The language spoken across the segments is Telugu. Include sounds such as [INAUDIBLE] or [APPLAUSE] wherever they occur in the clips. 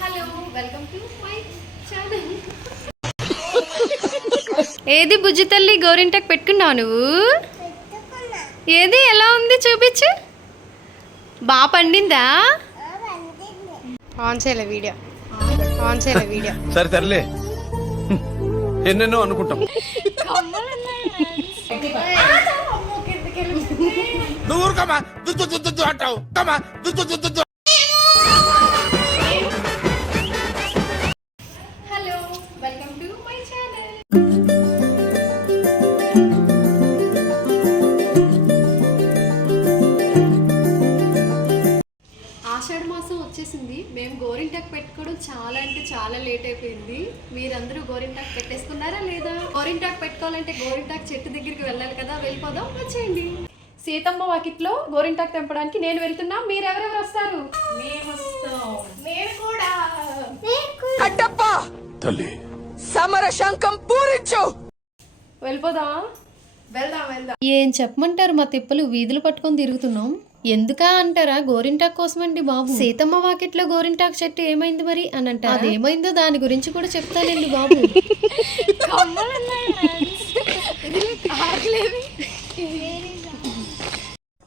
Hello welcome to my channel ఏది బుజ్జి తల్లి గోరింటాకు పెట్టుకున్నావు నువ్వు? ఏది ఎలా ఉంది చూపించు. బాగా పండిందా? ఆన్ చేయలే వీడియో. ఆన్ చేయలే వీడియో. [LAUGHS] సరే తరలే. ఎన్నెన్నో అనుకుంటాం. నువ్వు ఊరుకోమా దుద్దు దుద్దు దుద్దు అంటావు. వచ్చేసింది. మేము గోరింటాకు పెట్టుకోవడం చాలా అంటే చాలా లేట్ అయిపోయింది. మీరందరూ గోరింటాకు పెట్టేసుకున్నారా లేదా? గోరింటాకు పెట్టుకోవాలంటే గోరింటాకు చెట్టు దగ్గరికి వెళ్ళాలి కదా. వెళ్ళిపోదాం వచ్చేయండి. సీతమ్మ వాకిట్లో గోరింటాకు తెంపడానికి నేను వెళ్తున్నా. మీరు ఎవరెవరు వస్తారు నేను కూడా. కట్టప్ప! తల్లి. సమర శంఖం పూరించు! వెళ్ళిపోదా వెళ్దాం వెళ్దాం. ఏం చెప్పమంటారు మా తిప్పలు? వీధులు పట్టుకొని తిరుగుతున్నాం. ఎందుకా అంటారా? గోరింటాకు కోసమండి బాబు. సీతమ్మ వాకిట్లో గోరింటాకు చెట్టు ఏమైంది మరి? అని అంటారు? అదేమైందో దాని గురించి కూడా చెప్తానండి బాబు. [LAUGHS]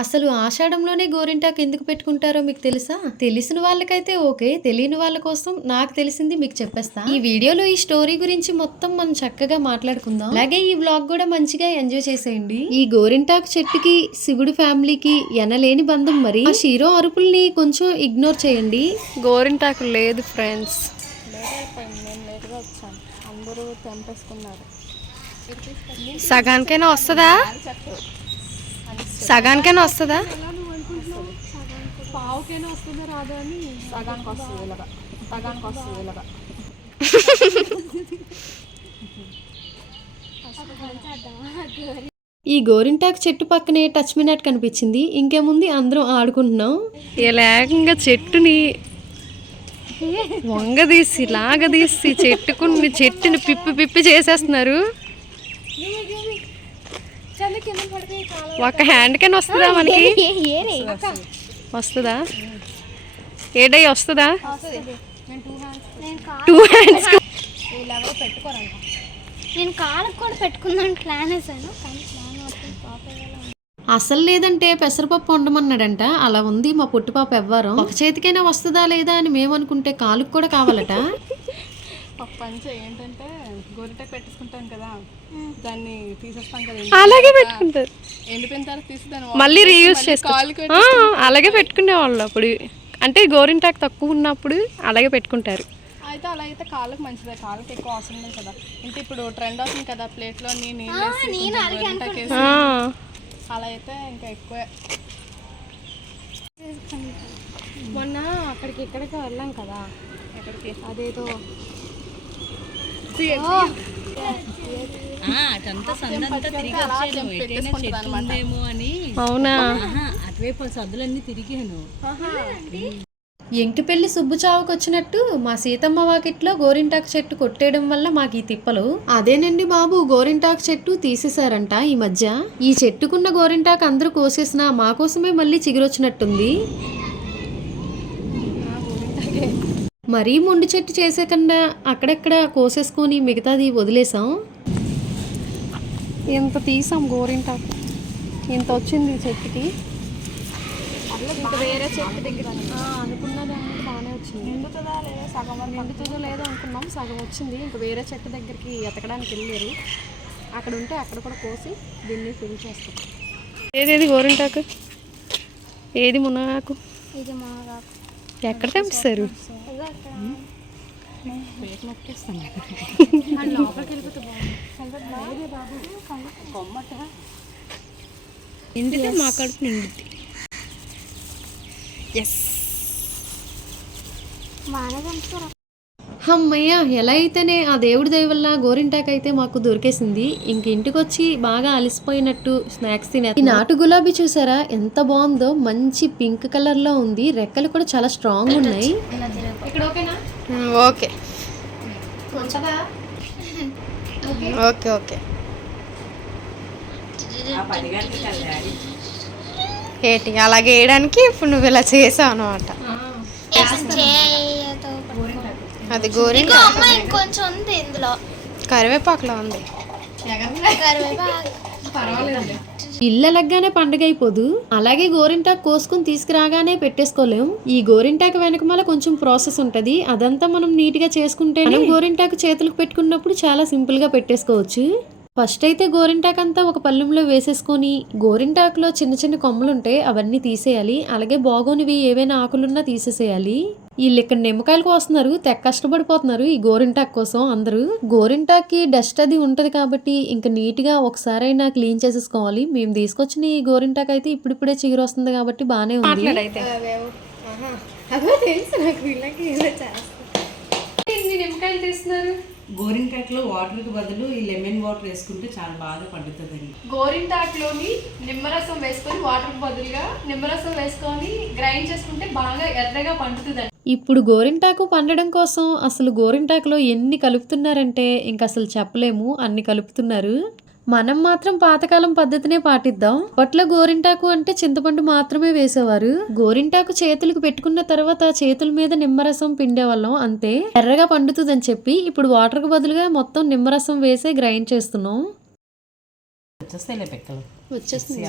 అసలు ఆషాఢంలోనే గోరింటాకు ఎందుకు పెట్టుకుంటారో మీకు తెలుసా? తెలిసిన వాళ్ళకైతే ఓకే తెలియని వాళ్ళ కోసం నాకు తెలిసింది మీకు చెప్పేస్తా. ఈ వీడియోలో ఈ స్టోరీ గురించి మొత్తం మనం చక్కగా మాట్లాడుకుందాం. అలాగే ఈ వ్లాగ్ కూడా మంచిగా ఎంజాయ్ చేసేయండి. ఈ గోరింటాకు చెట్టుకి శివుడి ఫ్యామిలీకి ఎనలేని బంధం మరి. ఆ షీరో అరుపుల్ని కొంచెం ఇగ్నోర్ చేయండి. గోరింటాకు లేదు ఫ్రెండ్స్. సగానికైనా వస్తుందా? సగానికైనా వస్తుందా? పావుకైనా వస్తుందా రాదా అని? సగానికి వస్తుంది ఇలాగా సగానికి వస్తుంది ఇలాగా ఈ గోరింటాకు చెట్టు పక్కనే టచ్ మినట్ కనిపించింది. ఇంకేముంది? అందరం ఆడుకుంటున్నాం. ఇలాగంగా చెట్టుని వంగదీసి లాగదీసి చెట్టుకుని చెట్టుని పిప్పి పిప్పి చేసేస్తున్నారు. ఒక హ్యాండ్ కెన్ వస్తుందా మనకి వస్తుందా? ఏ డై వస్తుందా. టూ హ్యాండ్స్ నేను కాళ్ళకు కూడా పెట్టుకుందాం ప్లాన్ వేసాను కానీ ప్లాన్ అవుతుంది పాప? అసలు లేదంటే పెసరపప్పు వండమన్నాడంట. అలా ఉంది మా పొట్టి పాప ఎవ్వరం. ఒక చేతికైనా వస్తుందా లేదా అని మేము అనుకుంటే కాలుకు కూడా కావాలట. ఒక ఏంటంటే గోరిటకు పెట్టేసుకుంటాం కదా దాన్ని తీసేస్తాం కదా అలాగే పెట్టుకుంటారు. ఎండిపోయిన తర్వాత తీసి దాన్ని మళ్ళీ రీయూజ్ చేసుకో అలాగే పెట్టుకునేవాళ్ళు అప్పుడు. అంటే గోరింటాకు తక్కువ ఉన్నప్పుడు అలాగే పెట్టుకుంటారు. అయితే అలా అయితే కాళ్ళకి మంచిదే. కాళ్ళకి ఎక్కువ అవసరం లేదు కదా. అంటే ఇప్పుడు ట్రెండ్ అవుతుంది కదా ప్లేట్లో ఆ, అలా అయితే ఇంకా ఎక్కువే. మొన్న అక్కడికి ఎక్కడికి వెళ్ళాం కదా. ఎక్కడికి? అదేదో అటంతా సందంతా తిరిగి వచ్చాను ఎటైనా చెట్టు ఉందేమో అని. అవునా? ఆహా, అటువైపు సద్దులన్నీ తిరిగాను. ఎంకిపెళ్ళి సుబ్బు చావుకు వచ్చినట్టు మా సీతమ్మ వాకిట్లో గోరింటాకు చెట్టు కొట్టేయడం వల్ల మాకు ఈ తిప్పలు. అదేనండి బాబు గోరింటాకు చెట్టు తీసేశారంట ఈ మధ్య. ఈ చెట్టుకున్న గోరింటాకు అందరూ కోసేసినా మా కోసమే మళ్ళీ చిగురొచ్చినట్టుంది. మరీ మొండి చెట్టు చేసే కన్నా అక్కడక్కడ కోసేసుకొని మిగతాది వదిలేసాం ఇంత తీసాం గోరింటాకు ఇంత వచ్చింది చెట్టుకి. ఇంకా వేరే చెట్టు దగ్గర అనుకున్నది అన్నది బాగానే వచ్చింది నిండుతుందా లేదా సగం నిండుతుందో లేదో అనుకున్నాం. సగం వచ్చింది. ఇంకా వేరే చెట్టు దగ్గరికి ఎతకడానికి వెళ్ళారు. అక్కడ ఉంటే అక్కడ కూడా కోసి దీన్ని ఫిల్ చేస్తాం. ఏదేది గోరింటాకు? ఏది మునగాకు ఇది మాగాకు. ఎక్కడ అక్కడ నిండితే మా కడుపు నిండుద్ది? బాగానే కలుపుతారు అమ్మయ్య ఎలా అయితేనే ఆ దేవుడి దయ వల్ల గోరింటాకు అయితే మాకు దొరికేసింది. ఇంక ఇంటికి వచ్చి బాగా అలసిపోయినట్టు స్నాక్స్ తినే ఈ నాటు గులాబీ చూసారా? ఎంత బాగుందో. మంచి పింక్ కలర్లో ఉంది. రెక్కలు కూడా చాలా స్ట్రాంగ్ ఉన్నాయి. ఓకే. Okay okay. ఏంటి అలాగే వేయడానికి ఇప్పుడు నువ్వు ఇలా చేసావు అనమాట అది అమ్మాయి ఇంకొంచెం ఉంది ఇందులో. కరివేపాకులో ఉంది. కరివేపాకు. ఇల్లు అలగ్గానే పండగ అయిపోదు. అలాగే గోరింటాకు కోసుకుని తీసుకురాగానే పెట్టేసుకోలేం. ఈ గోరింటాకు వెనకమాల కొంచెం ప్రాసెస్ ఉంటది. అదంతా మనం నీట్గా చేసుకుంటే మనం గోరింటాకు చేతులకు పెట్టుకున్నప్పుడు చాలా సింపుల్గా పెట్టేసుకోవచ్చు. ఫస్ట్ అయితే గోరింటాకు అంతా ఒక పళ్ళెంలో వేసేసుకొని గోరింటాకులో చిన్న చిన్న కొమ్మలు ఉంటాయి అవన్నీ తీసేయాలి. అలాగే బాగోనివి ఏవైనా ఆకులున్నా తీసేసేయాలి. వీళ్ళు ఇక్కడ నిమ్మకాయలు కోస్తున్నారు తెగ కష్టపడిపోతున్నారు. ఈ గోరింటాకు కోసం అందరూ గోరింటాకి డస్ట్ అది ఉంటది కాబట్టి ఇంకా నీట్గా ఒకసారైనా క్లీన్ చేసేసుకోవాలి. మేము తీసుకొచ్చిన ఈ గోరింటాకు అయితే ఇప్పుడిప్పుడే చిగురు వస్తుంది కాబట్టి బానే ఉంది. నిమ్మకాయలు తీస్తున్నారు? గోరింటాకులో వాటర్కి బదులు ఈ లెమన్ వాటర్ వేసుకుంటే చాలా బాగా పండుతుందండి. గోరింటాకులోని నిమ్మరసం వేసుకొని వాటర్ బదులుగా నిమ్మరసం వేసుకొని గ్రైండ్ చేసుకుంటే బాగా ఎర్రగా పండుతుంది ఇప్పుడు గోరింటాకు పండడం కోసం అసలు గోరింటాకులో ఎన్ని కలుపుతున్నారంటే ఇంక అసలు చెప్పలేము. అన్ని కలుపుతున్నారు. మనం మాత్రం పాతకాలం పద్ధతినే పాటిద్దాం. అప్పట్లో గోరింటాకు అంటే చింతపండు మాత్రమే వేసేవారు. గోరింటాకు చేతులకు పెట్టుకున్న తర్వాత చేతుల మీద నిమ్మరసం పిండేవాళ్ళం అంతే. ఎర్రగా పండుతుందని చెప్పి ఇప్పుడు వాటర్కి బదులుగా మొత్తం నిమ్మరసం వేసే గ్రైండ్ చేస్తున్నాం. వచ్చేస్తాయిలే పెక్కలు. వచ్చేస్తుంది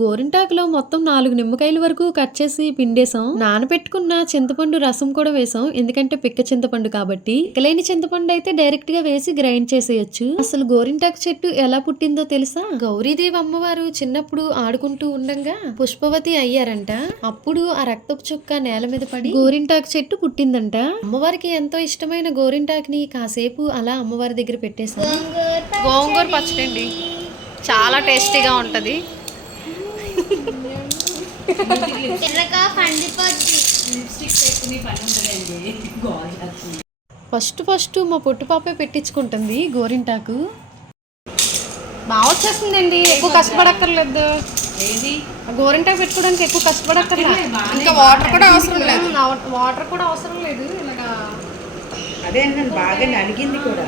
గోరింటాకులో మొత్తం నాలుగు నిమ్మకాయల వరకు కట్ చేసి పిండేసాం నానబెట్టుకున్న చింతపండు రసం కూడా వేసాం ఎందుకంటే పిక్క చింతపండు కాబట్టి. పిక్కలేని చింతపండు అయితే డైరెక్ట్గా వేసి గ్రైండ్ చేసేయచ్చు. అసలు గోరింటాకు చెట్టు ఎలా పుట్టిందో తెలుసా? గౌరీదేవి అమ్మవారు చిన్నప్పుడు ఆడుకుంటూ ఉండంగా పుష్పవతి అయ్యారంట. అప్పుడు ఆ రక్తపు చుక్క నేల మీద పడి గోరింటాకు చెట్టు పుట్టిందంట. అమ్మవారికి ఎంతో ఇష్టమైన గోరింటాకుని కాసేపు అలా అమ్మవారి దగ్గర పెట్టేసాం గోంగూర పచ్చడి అండి చాలా టేస్టీగా ఉంటుంది. ఎర్రగా పండిపోద్ది. లిప్స్టిక్ పెట్టుకుని పని ఉంటుందండి. గోల్ చేస్తుంది ఫస్ట్ ఫస్ట్ మా పొట్టు పాపే పెట్టించుకుంటుంది గోరింటాకు. బాగా వచ్చేస్తుందండి ఎక్కువ కష్టపడక్కర్లేదు. ఏది? ఆ గోరింటాకు పెట్టుకోవడానికి ఎక్కువ కష్టపడక్కర్లేదు ఇంకా వాటర్ కూడా అవసరం లేదు. వాటర్ కూడా అవసరం లేదు ఇలాగా. అదే బాగా నలిగింది కూడా.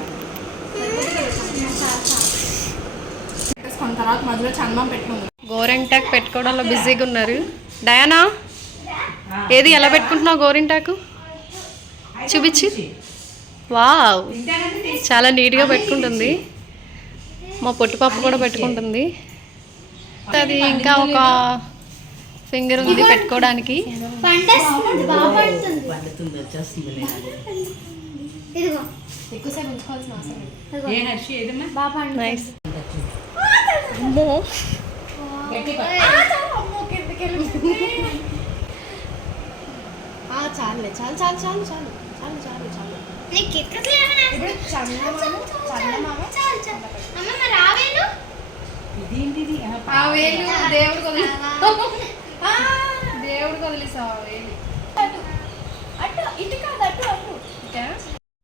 తర్వాత మధ్యలో చందనం పెట్టుకుంది. గోరింటాకు పెట్టుకోవడంలో బిజీగా ఉన్నారు. డయానా ఏది ఎలా పెట్టుకుంటున్నావు గోరింటాకు? చూపించు. వావ్ చాలా నీట్గా పెట్టుకుంటుంది. మా పొట్టి పాప కూడా పెట్టుకుంటుంది. అది ఇంకా ఒక ఫింగర్ ఉంది పెట్టుకోవడానికి. నైస్ చాలులే చాలు చాలు చాలు చాలు చాలు చాలు చాలు. ఆవేలు ఇదేంటిది? ఆ, ఆ వేలు దేవుడికి వదిలి ఆ, దేవుడికి వదిలేసావు ఆ వేలు. అటు అటు ఇటు కాదు అటు అటు. ఇటా?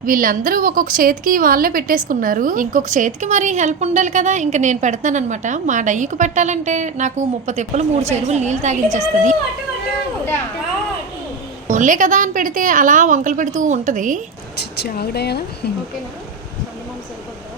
వీళ్ళందరూ ఒక్కొక్క చేతికి వాళ్ళే పెట్టేసుకున్నారు. ఇంకొక చేతికి మరి హెల్ప్ ఉండాలి కదా ఇంకా నేను పెడతానన్నమాట. మా డయ్యకు పెట్టాలంటే నాకు ముప్ప తిప్పలు మూడు చెరువులు నీళ్ళు తాగించేస్తుంది? ఓన్లే కదా అని పెడితే అలా వంకలు పెడుతూ ఉంటది. ఓకేనా చందమామ సరిపోతుందా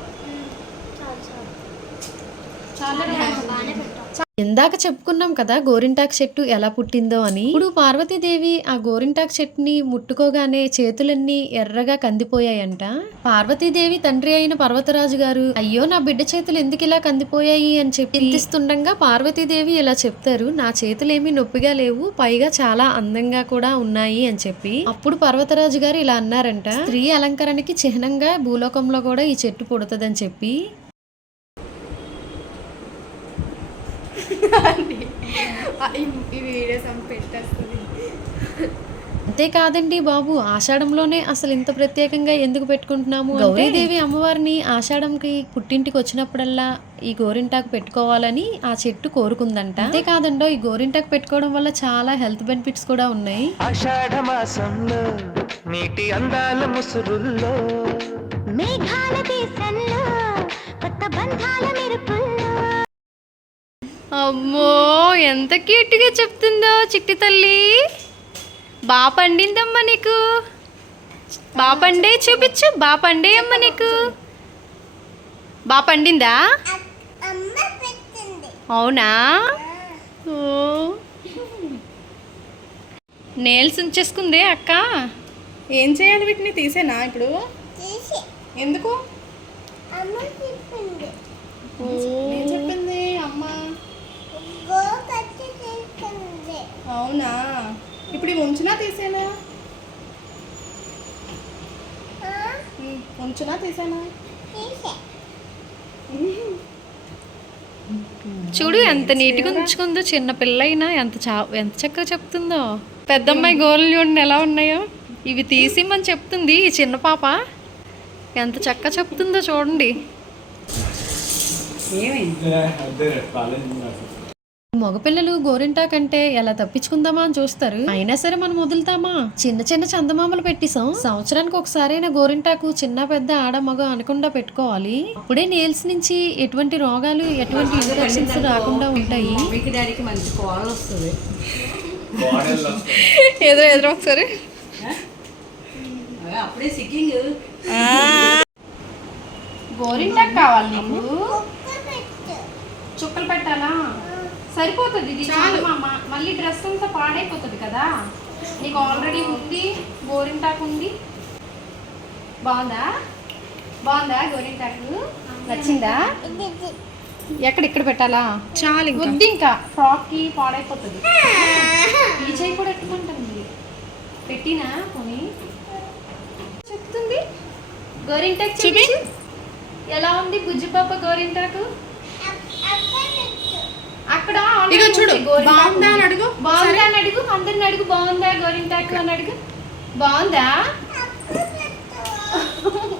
బాగానే పెట్టావు ఇందాక చెప్పుకున్నాం కదా గోరింటాకు చెట్టు ఎలా పుట్టిందో అని. ఇప్పుడు పార్వతీదేవి ఆ గోరింటాకు చెట్టుని ముట్టుకోగానే చేతులన్నీ ఎర్రగా కందిపోయాయంట. పార్వతీదేవి తండ్రి అయిన పర్వతరాజు గారు అయ్యో నా బిడ్డ చేతులు ఎందుకు ఇలా కందిపోయాయి? అని చెప్పి చింతిస్తుండగా పార్వతీదేవి ఇలా చెప్తారు నా చేతులేమీ నొప్పిగా లేవు పైగా చాలా అందంగా కూడా ఉన్నాయి అని చెప్పి. అప్పుడు పర్వతరాజు గారు ఇలా అన్నారంట స్త్రీ అలంకరణకి చిహ్నంగా భూలోకంలో కూడా ఈ చెట్టు పుడుతుందని చెప్పి. ఈ వీడియోస్ అంతా పెట్టేస్తుంది. అంతేకాదండి బాబు ఆషాఢంలోనే అసలు ఇంత ప్రత్యేకంగా ఎందుకు పెట్టుకుంటున్నాము? గౌరీదేవి అమ్మవారిని ఆషాఢంకి పుట్టింటికి వచ్చినప్పుడల్లా ఈ గోరింటాకు పెట్టుకోవాలని ఆ చెట్టు కోరుకుందంట. అంతేకాదండో ఈ గోరింటాకు పెట్టుకోవడం వల్ల చాలా హెల్త్ బెనిఫిట్స్ కూడా ఉన్నాయి. ఆషాఢమాసంలో నీటి అందాల ముసురుల్లో మేఘాల దేశంలో కొత్త బంధాల మెరుపుల్లో అమ్మో ఎంత క్యూట్గా చెప్తుందో చిట్టి తల్లి. బాగా పండిందమ్మా నీకు. బాగా పండే చూపించు బాగా పండే అమ్మ నీకు. బాగా పండిందా? అవునా? ఓ. నేల్స్ ఉంచేసుకుందే అక్క. ఏం చేయాలి వీటిని? తీసేనా ఇప్పుడు? ఎందుకు? అమ్మ చెప్పింది ఏం చెప్పింది అమ్మ గో కట్టి చేసుకుంది అవునా ఇప్పుడు ఇవి ఉంచినా తీసేనా ఉంచునా తీసేనా తీసే చూడు ఎంత నీట్గా ఉంచుకుందో చిన్న పిల్ల అయినా ఎంత చా ఎంత చక్కగా చెప్తుందో పెద్దమ్మాయి గోళ్ళు చూడండి ఎలా ఉన్నాయో ఇవి తీసిమ్మని చెప్తుంది ఈ చిన్న పాప ఎంత చక్కగా చెప్తుందో చూడండి ఏమైంది మగపిల్లలు గోరింటాకంటే ఎలా తప్పించుకుందామా అని చూస్తారు. అయినా సరే మనం వదులుతామా? చిన్న చిన్న చందమామలు పెట్టిసాం సంవత్సరానికి ఒకసారైనా గోరింటాకు చిన్న పెద్ద ఆడ మగ అనకుండా పెట్టుకోవాలి. అప్పుడే నేల్స్ నుంచి ఎటువంటి రోగాలు ఎటువంటి ఇన్ఫెక్షన్స్ రాకుండా ఉంటాయి. ఎదురు ఎదురు ఒకసారి. అప్పుడే గోరింటాకు కావాలి నీకు? చుక్కలు పెట్టాలా? సరిపోతుంది ఇది చాలు. మామ. మళ్ళీ డ్రెస్ అంతా పాడైపోతుంది కదా. నీకు ఆల్రెడీ ఉంది గోరింటాకు ఉంది. బాగుందా? బాగుందా గోరింటాకు? నచ్చిందా. ఎక్కడ ఇక్కడ పెట్టాలా? చాలు వద్దు ఇంకా. ఫ్రాక్కి పాడైపోతుంది. ఈ చేయి కూడా ఎట్టుకుంటుంది. పెట్టినా పోనీ? చెప్తుంది. గోరింటాకు చూపి. ఎలా ఉంది బుజ్జి పాప గోరింటాకు? అక్కడ already చూడు. బాగుందా అని అడుగు. బాగుందా అని అడుగు అందరిని అడుగు బాగుందా గోరింటాకు అని అడుగు. బాగుందా? [LAUGHS] [LAUGHS]